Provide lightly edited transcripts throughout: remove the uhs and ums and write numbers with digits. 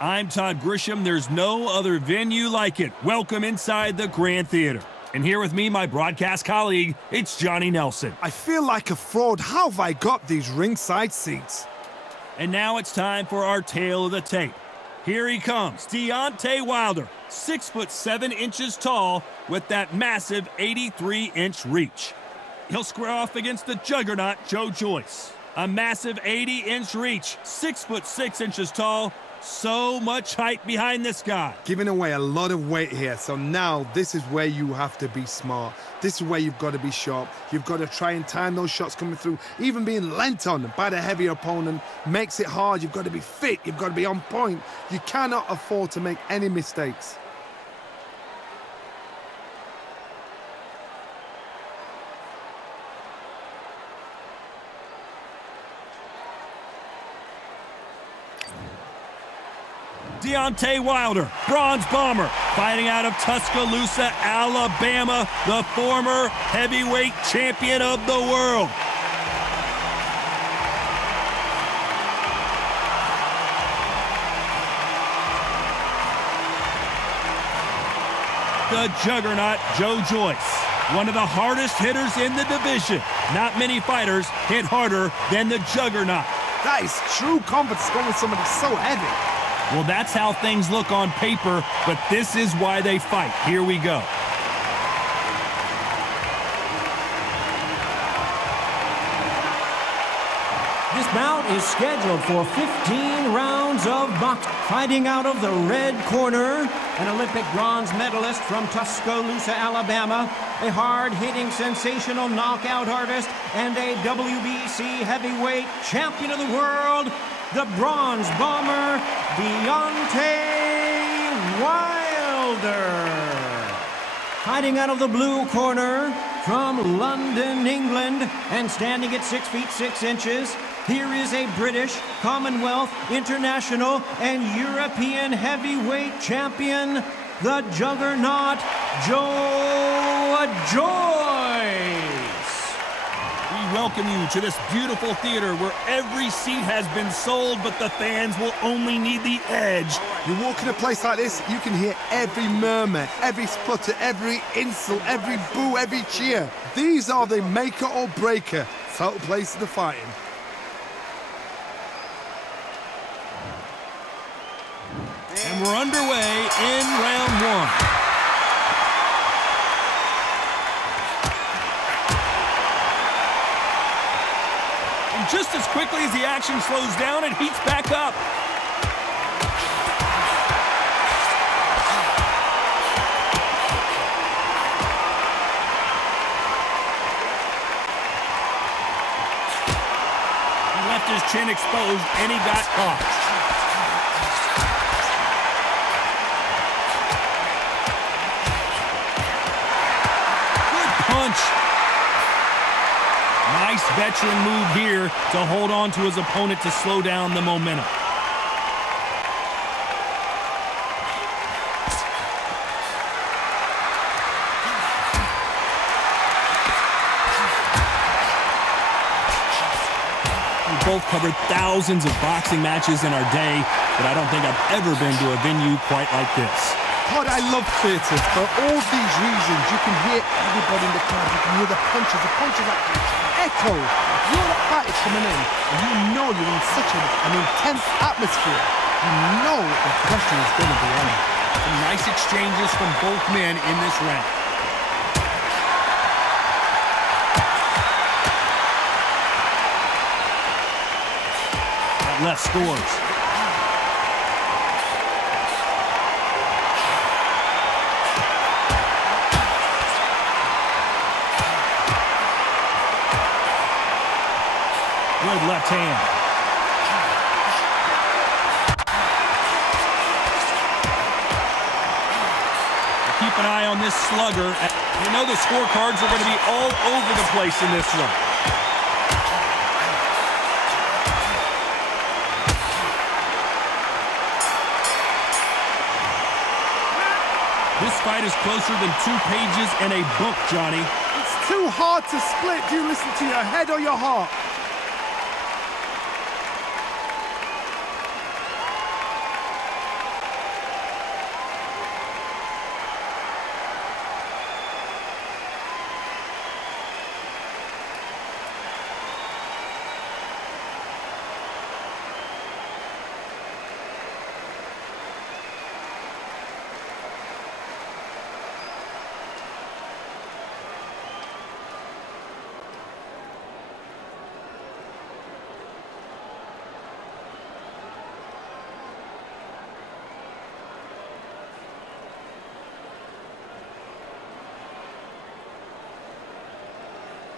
I'm Todd Grisham. There's no other venue like it. Welcome inside the Grand Theater. And here with me, my broadcast colleague, it's Johnny Nelson. I feel like a fraud. How have I got these ringside seats? And now it's time for our tale of the tape. Here he comes, Deontay Wilder, 6'7" tall with that massive 83-inch reach. He'll square off against the juggernaut Joe Joyce. A massive 80-inch reach, 6'6" tall. So much height behind this guy. Giving away a lot of weight here, so now this is where you have to be smart. This is where you've got to be sharp. You've got to try and time those shots coming through. Even being lent on by the heavier opponent makes it hard. You've got to be fit. You've got to be on point. You cannot afford to make any mistakes. Deontay Wilder, bronze bomber, fighting out of Tuscaloosa, Alabama, the former heavyweight champion of the world. The juggernaut Joe Joyce, one of the hardest hitters in the division. Not many fighters hit harder than the juggernaut. That is true confidence going with somebody so heavy. Well, that's how things look on paper, but this is why they fight. Here we go. This bout is scheduled for 15 rounds of boxing. Fighting out of the red corner, an Olympic bronze medalist from Tuscaloosa, Alabama, a hard-hitting, sensational knockout artist, and a WBC heavyweight champion of the world, the bronze bomber, Deontay Wilder. Fighting out of the blue corner, from London, England, and standing at 6 feet 6 inches, here is a British, Commonwealth, International, and European heavyweight champion, the juggernaut, Joe Joyce. We welcome you to this beautiful theater where every seat has been sold, but the fans will only need the edge. You walk in a place like this, you can hear every murmur, every splutter, every insult, every boo, every cheer. These are the maker or breaker total place of the fighting. And we're underway in round one. And just as quickly as the action slows down, it heats back up. He left his chin exposed and he got caught. Punch. Nice veteran move here to hold on to his opponent to slow down the momentum. We both covered thousands of boxing matches in our day, but I don't think I've ever been to a venue quite like this. God, I love theatres. For all these reasons, you can hear everybody in the crowd. You can hear the punches actually echo. You're the fighters coming in, and you know you're in such an intense atmosphere. You know the pressure is going to be on. Some nice exchanges from both men in this round. That left scores. Good left hand. Keep an eye on this slugger. You know the scorecards are going to be all over the place in this one. This fight is closer than 2 pages in a book, Johnny. It's too hard to split. Do you listen to your head or your heart?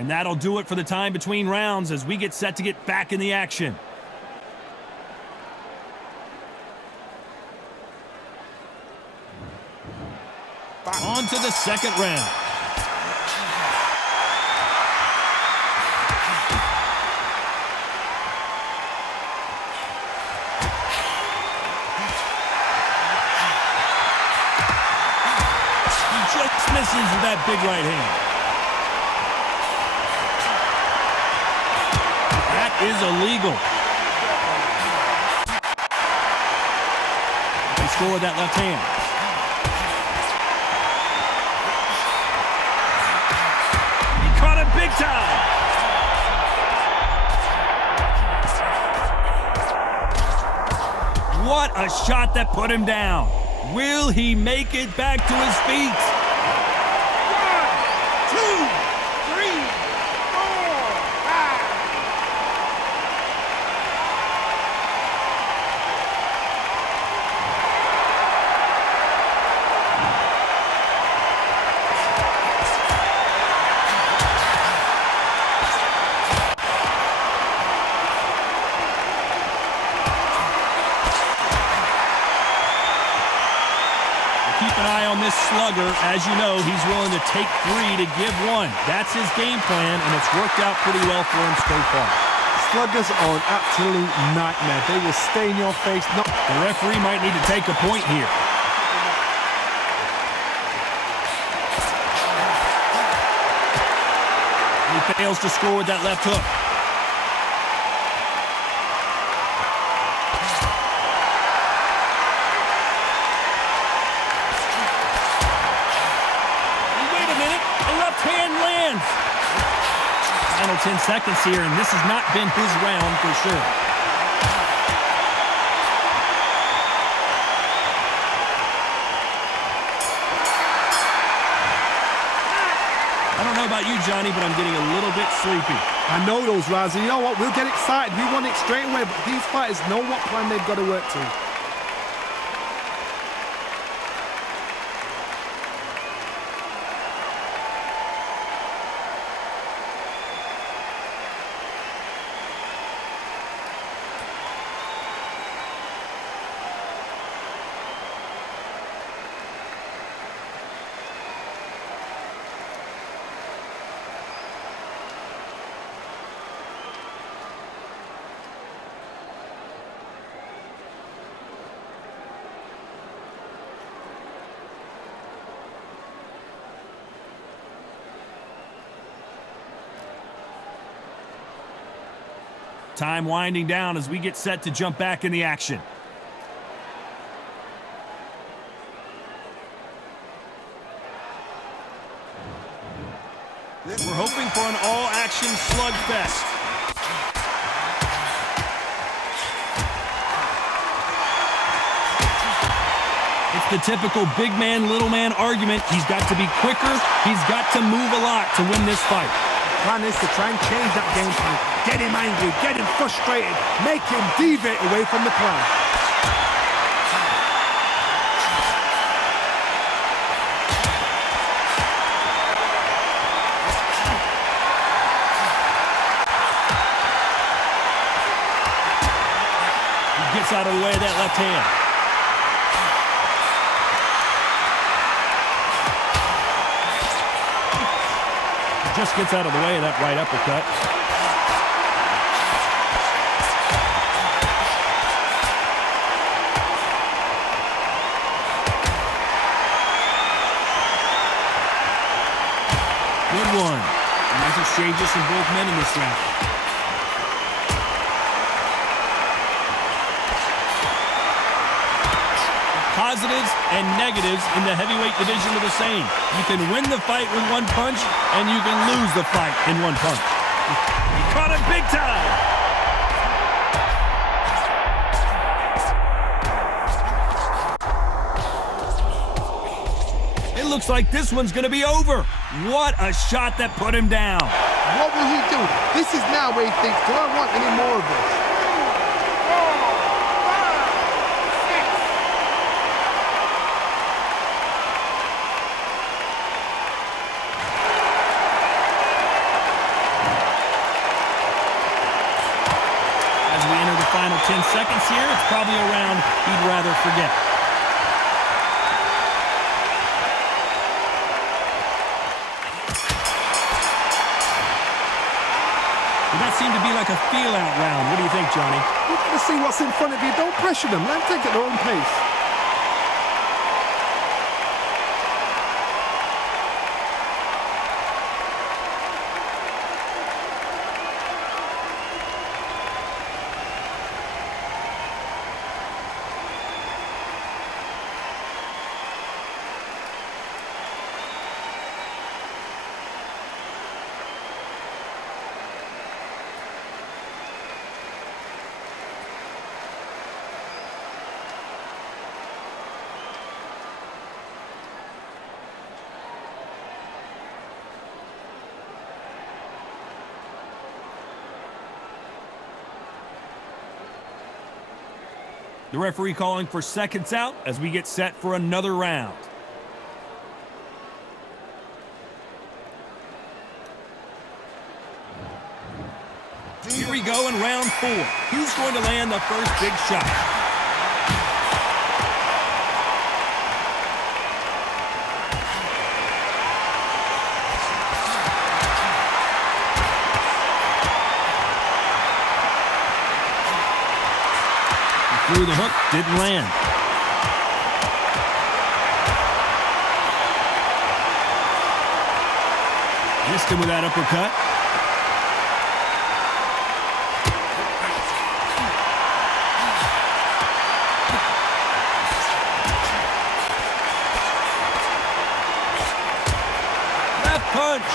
And that'll do it for the time between rounds as we get set to get back in the action. On to the second round. He just misses with that big right hand. That is illegal. They score with that left hand. Big time. What a shot that put him down. Will he make it back to his feet? 1, 2, 3, 4. Keep an eye on this slugger. As you know, he's willing to take 3 to give 1. That's his game plan, and it's worked out pretty well for him so far. Sluggers are an absolute nightmare. They will stay in your face. The referee might need to take a point here. He fails to score with that left hook. Final 10 seconds here, and this has not been his round for sure. I don't know about you, Johnny, but I'm getting a little bit sleepy. I know those, Razzie. You know what? We'll get excited. We want it straight away, but these fighters know what plan they've got to work to. Time winding down as we get set to jump back in the action. We're hoping for an all-action slugfest. It's the typical big man, little man argument. He's got to be quicker. He's got to move a lot to win this fight. The plan is to try and change that game plan. Get him angry, get him frustrated, make him deviate away from the plan. He gets out of the way of that left hand. Just gets out of the way of that right uppercut. Good one. Nice exchanges from both men in this round. Positives and negatives in the heavyweight division are the same. You can win the fight with one punch, and you can lose the fight in one punch. He caught him big time. It looks like this one's going to be over. What a shot that put him down. What will he do? This is now where he thinks, do I want any more of this? final 10 seconds here. It's probably a round he'd rather forget. That seemed to be like a feel-out round. What do you think, Johnny? You've got to see what's in front of you. Don't pressure them. Let them take it at their own pace. The referee calling for seconds out as we get set for another round. Here we go in round 4. Who's going to land the first big shot? Through the hook, didn't land. Missed him with that uppercut. Left punch.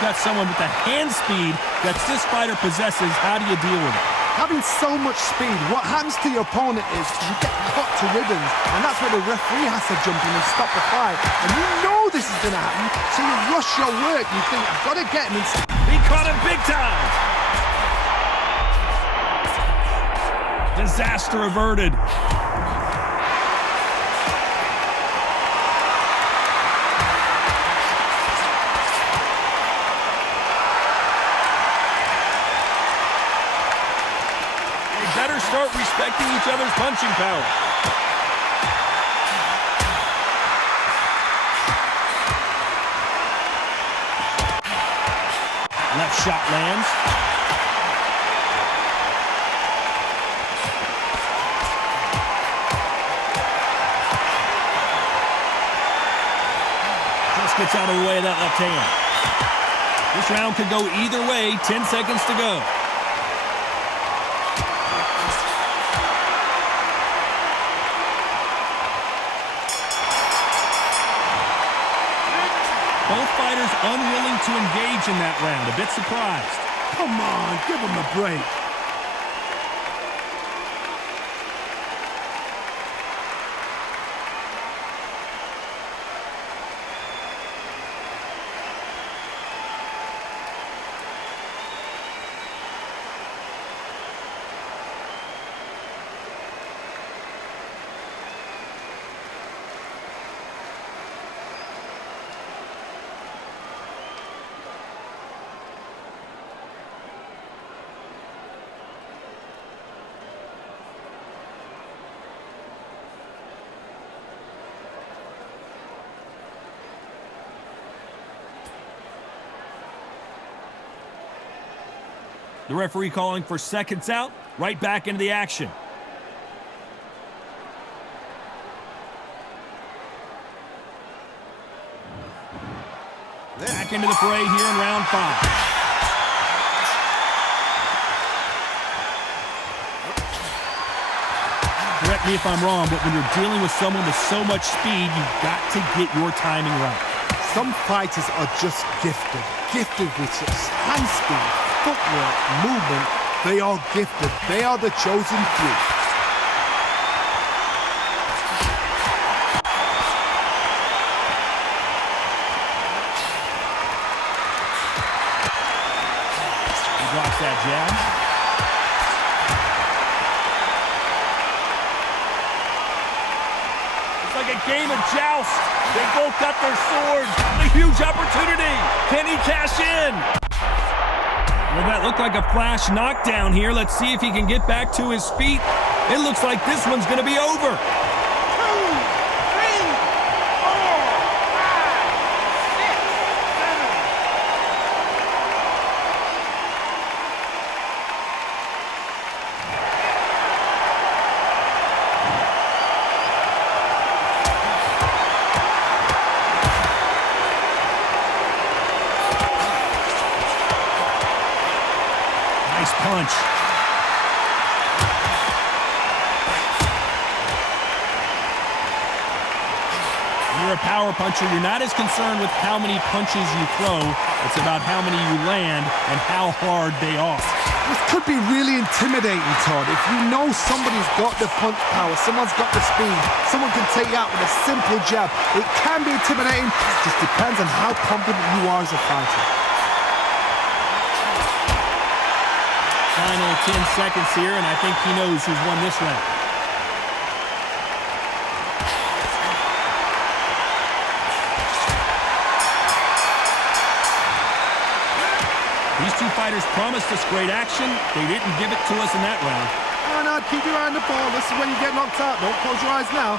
Got someone with the hand speed that this fighter possesses. How do you deal with it? Having so much speed, what happens to your opponent is you get cut to ribbons, and that's where the referee has to jump in and stop the fight. And you know this is going to happen, so you rush your work. You think, I've got to get him. He caught him big time. Disaster averted. Start respecting each other's punching power. Left shot lands. Just gets out of the way of that left hand. This round could go either way. 10 seconds to go. Both fighters unwilling to engage in that round. A bit surprised. Come on, give him a break. The referee calling for seconds out, right back into the action. Back into the fray here in round 5. Correct me if I'm wrong, but when you're dealing with someone with so much speed, you've got to get your timing right. Some fighters are just gifted with such hand speed, footwork, movement. They are gifted. They are the chosen few. He drops that jab. Looks like like a game of joust. They both got their swords. A huge opportunity. Can he cash in? Well, that looked like a flash knockdown here. Let's see if he can get back to his feet. It looks like this one's going to be over. 2, 3, 4, 5, 6, 7, 8, 9, 10. Nice punch. You're a power puncher. You're not as concerned with how many punches you throw. It's about how many you land and how hard they are. This could be really intimidating, Todd. If you know somebody's got the punch power, someone's got the speed, someone can take you out with a simple jab. It can be intimidating. It just depends on how confident you are as a fighter. Final 10 seconds here, and I think he knows who's won this round. These two fighters promised us great action. They didn't give it to us in that round. No, keep your eye on the ball. This is when you get knocked out. Don't close your eyes now.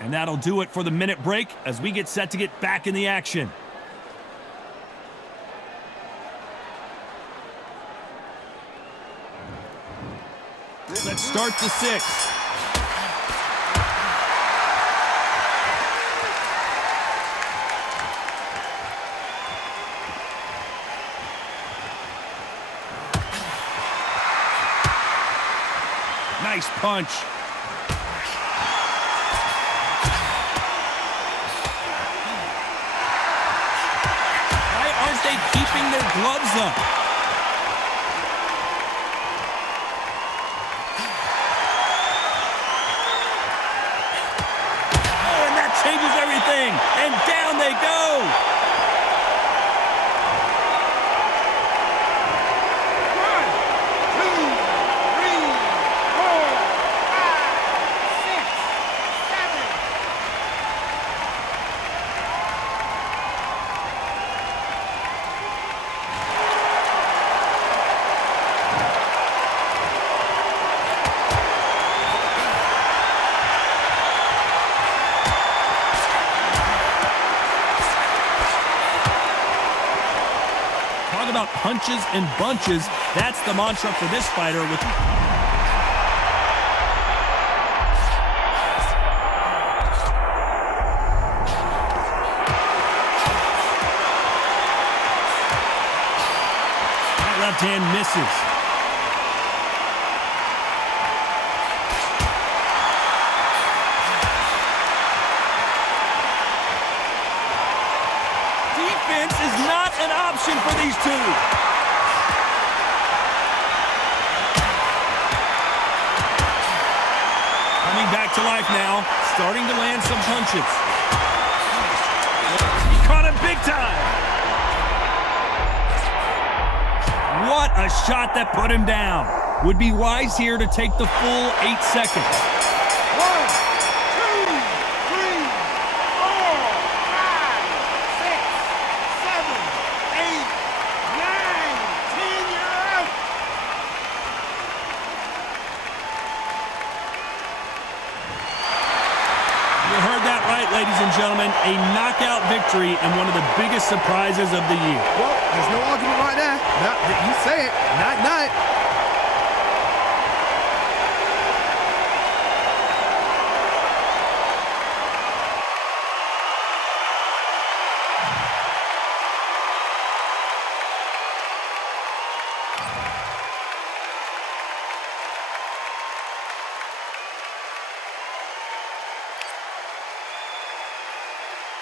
And that'll do it for the minute break as we get set to get back in the action. Let's start the 6th. Nice punch. Keeping their gloves up. Oh, and that changes everything. And down they go. 1, 2, 3, 4, 5, 6, 7. About punches and bunches. That's the mantra for this fighter. With that left hand misses. Defense is not an option for these two. Coming back to life now, starting to land some punches. He caught him big time. What a shot that put him down. Would be wise here to take the full 8 seconds. 1, 2, 3, 4, 5, 6, 7, 8, 9, 10. You're out. You heard that right, ladies and gentlemen. A knockout victory and one of the biggest surprises of the year. Well, there's no argument right there. You say it. Night, night.